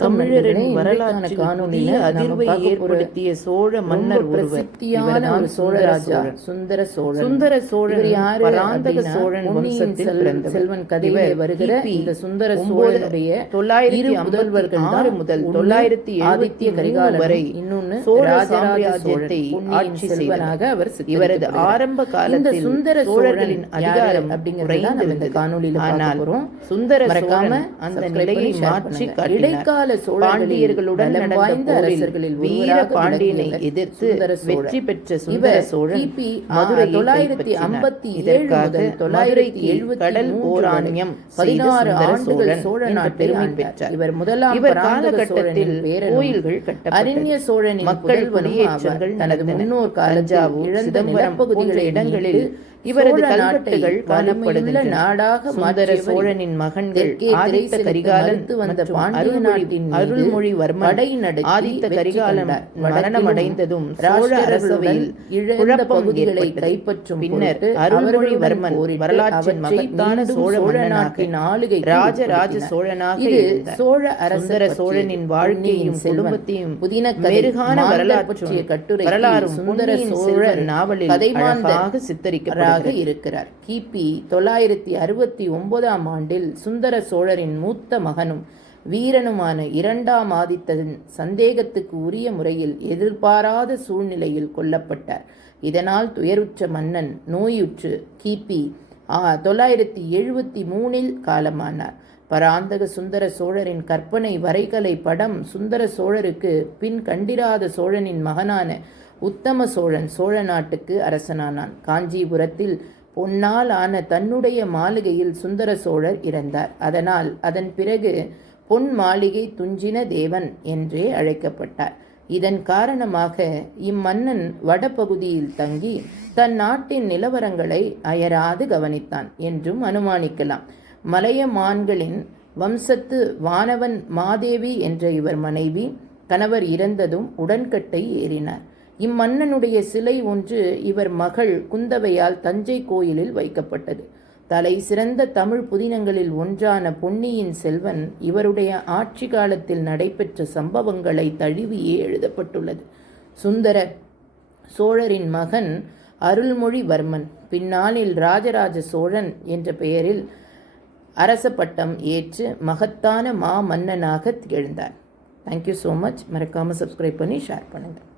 தமிழரின் வரலாற்றில் புதிய அதிர்வை ஏற்படுத்திய சோழ மன்னர் பிரசித்தியான ஒரு சோழராஜா சுந்தர சோழன். சுந்தர சோழன் யாரு? பராந்தக சோழன் வம்சத்தில் பிறந்தவர். செல்வன் கதையிலே வருகிற இந்த சுந்தர சோழனுடைய 956 முதல் 970 வரை இன்னொன்னு சோழ சாம்ராஜ்யத்தை ஆட்சி செய்வனாக அவர் இவரது ஆரம்ப காலத்தில் சுந்தர சோழர்களின் அதிகாரம் அப்படிங்கிறத இந்த காணொலியில் ஆனால் சுந்தர சோழன் அந்த நிலையை மாற்றி காட்டினார். பாண்டியர்களுடன் நடந்த போரில் வீர பாண்டியனை எதிர்த்து வெற்றி பெற்ற சுந்தர சோழன் மதுரை 957 மதுரைக்கு கடல் போராண்யம் 16 ஆண்டுகள் சோழ நாட்டை பெருமை பெற்றார். இவர் காலகட்டத்தில் கோயில்கள் அறிஞ சோழனின் மக்கள் வெளியேற்றங்கள் தனது முன்னோர் தஞ்சாவூர் சிதம்பரம் போன்ற இடங்களில் இவரது கல்வெட்டுகள் காணப்படுகின்றன. நாடாக சுந்தர சோழனின் மகன்கள் ஆதித்த கரிகாலன் மற்றும் அருள்மொழிவர்மன் ஆதித்த கரிகாலன் மரணமடைந்ததும் சோழ அரசவையில் குழப்பம் கைப்பற்றும் பின்னர் அருள்மொழிவர்மன் வரலாற்றின் மகத்தான சோழ மன்னனாக ஆளுகை ராஜராஜ சோழனாக சோழ சுந்தர சோழனின் வாழ்க்கையும் குடும்பத்தையும் மெருகான வரலாற்று கட்டுரை வரலாறும் சுந்தர சோழன் நாவலில் அழகாக சித்தரிக்கப்பட்டது இருக்கிறார். கிபி 969 ஆண்டில் சுந்தர சோழரின் மூத்த மகனும் வீரனுமான இரண்டாம் ஆதித்தன் சந்தேகத்துக்கு உரிய முறையில் எதிர்பாராத சூழ்நிலையில் கொல்லப்பட்டார். இதனால் துயருற்ற மன்னன் நோயுற்று கிபி 973 காலமானார். பராந்தக சுந்தர சோழரின் கற்பனை வரைகலை படம் சுந்தர சோழருக்கு பின் கண்டிராத சோழனின் மகனான உத்தம சோழன் சோழ நாட்டுக்கு அரசனானான். காஞ்சிபுரத்தில் பொன்னால் ஆன தன்னுடைய மாளிகையில் சுந்தர சோழர் இறந்தார். அதனால் அதன் பிறகு பொன் மாளிகை துஞ்சின தேவன் என்றே அழைக்கப்பட்டார். இதன் காரணமாக இம்மன்னன் வடபகுதியில் தங்கி தன் நாட்டின் நிலவரங்களை அயராது கவனித்தான் என்றும் அனுமானிக்கலாம். மலையமான்களின் வம்சத்து வானவன் மாதேவி என்ற இவர் மனைவி கணவர் இறந்ததும் உடன்கட்டை ஏறினார். இம்மன்னனுடைய சிலை ஒன்று இவர் மகள் குந்தவையால் தஞ்சை கோயிலில் வைக்கப்பட்டது. தலை சிறந்த தமிழ் புதினங்களில் ஒன்றான பொன்னியின் செல்வன் இவருடைய ஆட்சி காலத்தில் நடைபெற்ற சம்பவங்களை தழுவியே எழுதப்பட்டுள்ளது. சுந்தர சோழரின் மகன் அருள்மொழிவர்மன் பின்னாளில் ராஜராஜ சோழன் என்ற பெயரில் அரச பட்டம் ஏற்று மகத்தான மன்னனாக திகழ்ந்தார். Thank you so much. மறக்காமல் சப்ஸ்கிரைப் பண்ணி ஷேர் பண்ணுங்கள்.